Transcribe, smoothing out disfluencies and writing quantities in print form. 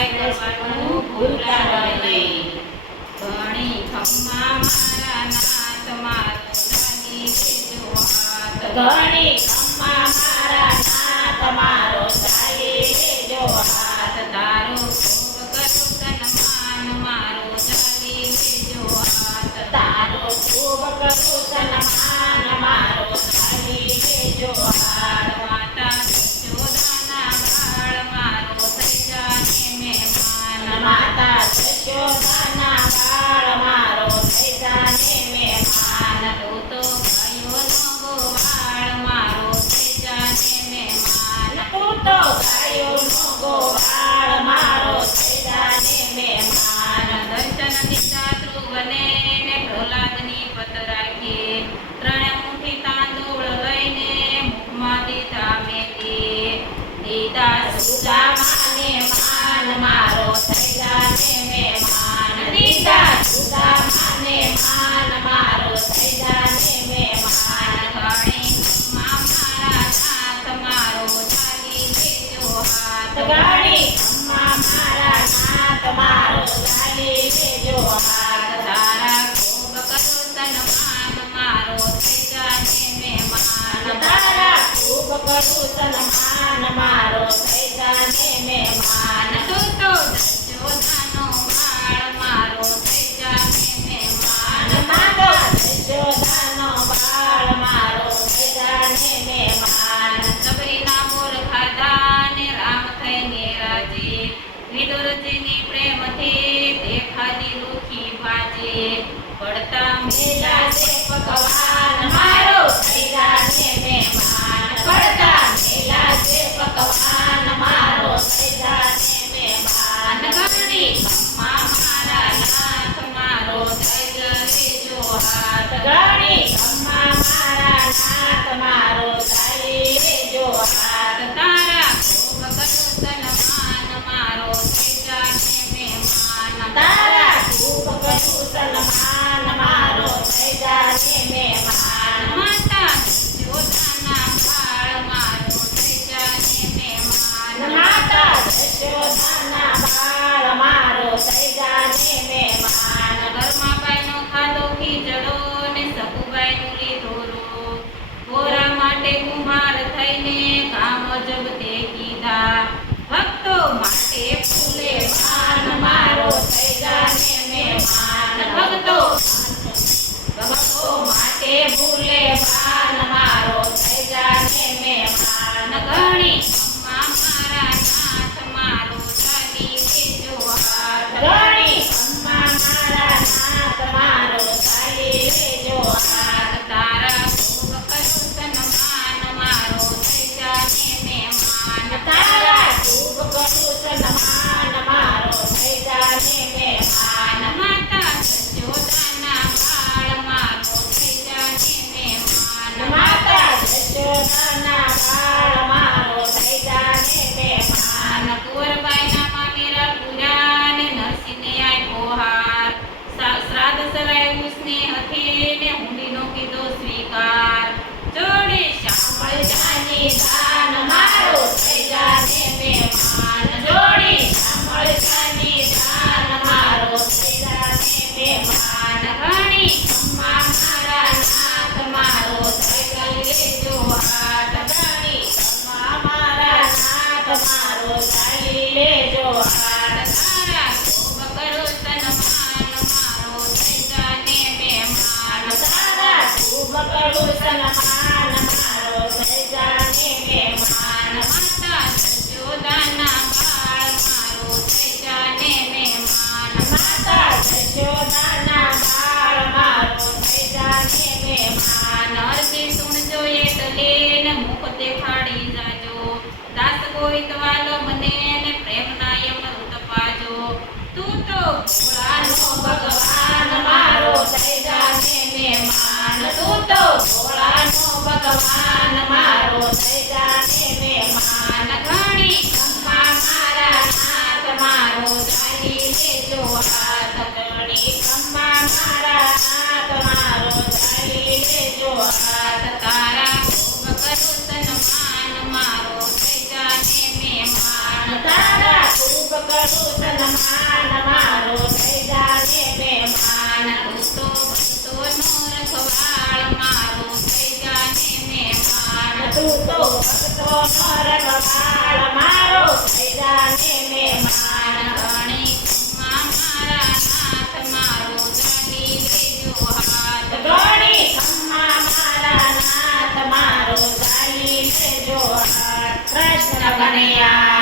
કાંઈ કરવાનું ભૂલતા નહીં. ઘણી ખમ્મા મારા નાથ મારો જાગી લેજો હાથ. ઘણી ખમ્મા મારા નાથ મારો ચાલી લેજો હાથ. તારો ખૂબ કરું સન્માન મારો જાગી લેજો હાથ. તારો ખૂબ કરું સન્માન મારો ચાલી લેજો હાથ. માતા યશોદાના બાળ મારો થઈ જાને મહેમાન. માતા યશોદાના બાળ મારો થઈ જાને મહેમાન. તું તો ગાયોનો ગોવાળ મારો થઈ જાને મહેમાન. તું તો ગાયોનો ગોવાળ મારો થઈ જાને મહેમાન. દર્શન દીધા ધ્રુવને ને પ્રહલાદની પત રાખી. ત્રણે મુઠ્ઠી તાંદૂળ લઈને મુખમાં દીધા મેલી. દીધા સુદામાને માન મારો થઈ જાને મહેમાન. દીધા સુદામાને માન મારો થઈ જાને મહેમાન. ઘણી ખમ્મા મારા નાથ મારો જાગી લેજો હાથ. ઘણી ખમ્મા મારા નાથ મારો ચાલી લેજો હાથ. તારા ખૂબ કરું સન્માન મારો થઈ જાને મહેમાન. તારા ખૂબ કરું સન્માન મારો થઈ જાને મહેમાન. તું તો યશોદાનો બાળ મારો થઈ જાને મહેમાન. માતા યશોદાનો બાળ મારો થઈ જાને મહેમાન. સબરીના મોર ખાધા ને રામ થઈને રાજી. વિદુરજીની પ્રેમથી દેખાડી લુખી ભાજી. પડતા મેલા છે પકવાન મારો થઈ જાને મહેમાન. પડતા મેલા છે પકવાન મારો થઈ જાને મહેમાન. ઘણી ખમ્મા મારા નાથ મારો થઈ લેજો હાથ. ઘણી ખમ્મા મારા નાથ મારો ચાલી લેજો હાથ. તારા ખૂબ કરું સન્માન મારો થઈ જાને મહેમાન. તારા ખૂબ કરું સન્માન મારો થઈ જાને મહેમાન. માતા યશોદાના બાળ મારો થઈ જાને મહેમાન. માતા યશોદાના બાળ મારો થઈ જાને મહેમાન. ઘરમાં બાઈનો ખાધો ખીચડો ને સકુબાઈનું લીધું રૂ. ગોરા માટે કુંભાર થઈને કામ જબ તે કીધા. ભક્તો માટે ફૂલે માન મારો થઈ જાને મહેમાન. ભક્તો માટે ભૂલે માન મારો થઈ જાને મહેમાન. ઘણી ખમ્મા મારા નાથ મારો જાગી લેજો હાથ. ઘણી ખમ્મા મારા નાથ મારો ચાલી લેજો હાથ. તારા ખૂબ કરું સન્માન મારો થઈ જાને મહેમાન. તારા ખૂબ કરું સન્માન મારો થઈ જાને મહેમાન. માતા યશોદાના બાળ મારો થઈ જાને મહેમાન. માતા યશોદાના બાળ મારો થઈ જાને મહેમાન. કુંવરબાઈના મામેરા પૂજા ને નરસિંહને આપ્યો હાર. શ્રાદ્ધ સરાયું સ્નેહથી ને હુંડીનો કીધો સ્વીકાર. જોડે સાંભળ જાની દાન મારો થઈ જાને મહેમાન. જોડી સાંભળ જાની દાન મારો થઈ જાને મહેમાન. ઘણી ખમ્મા મારા નાથ મારો થઈ લેજો હાથ. ઘણી ખમ્મા મારા નાથ મારો ચાલી લેજો હાથ. તારા ખૂબ કરો સન્માન મારો થઈ જાને મહેમાન. તારા ખૂબ કરું સન્માન મારો થઈ જાને મહેમાન. માતા યશોદાના બાળ મારો થઈ જાને મહેમાન. માતા યશોદાના બાળ મારો થઈ જાને મહેમાન. અરજી સુણજો એટલે ને મુખ દેખાડી જાજો. દાસ ગોવિંદવાલો મને ને પ્રેમના અમૃત પાજો. તું તો ભોળાનો ભગવાન મારો થઈ જાને મહેમાન. તું તો ભોળાનો ભગવાન મારો થઈ જાને મહેમાન. ઘણી ખમ્મા મારા નાથ મારો ચાલી લેજો હાથ. ઘણી ખમ્મા મારા નાથ મારો ચાલી લેજો હાથ. તારા ખૂબ કરું સન્માન મારો થઈ જાને મહેમાન. તારા ખૂબ કરું તો નરકવાળ મારો થઈ જાને મહેમાન. ઘણી ખમ્મા મારા નાથ મારો જાની લેજો હાથ. ઘણી ખમ્મા મારા નાથ મારો જાઈ લેજો હાથ. કૃષ્ણ કનૈયા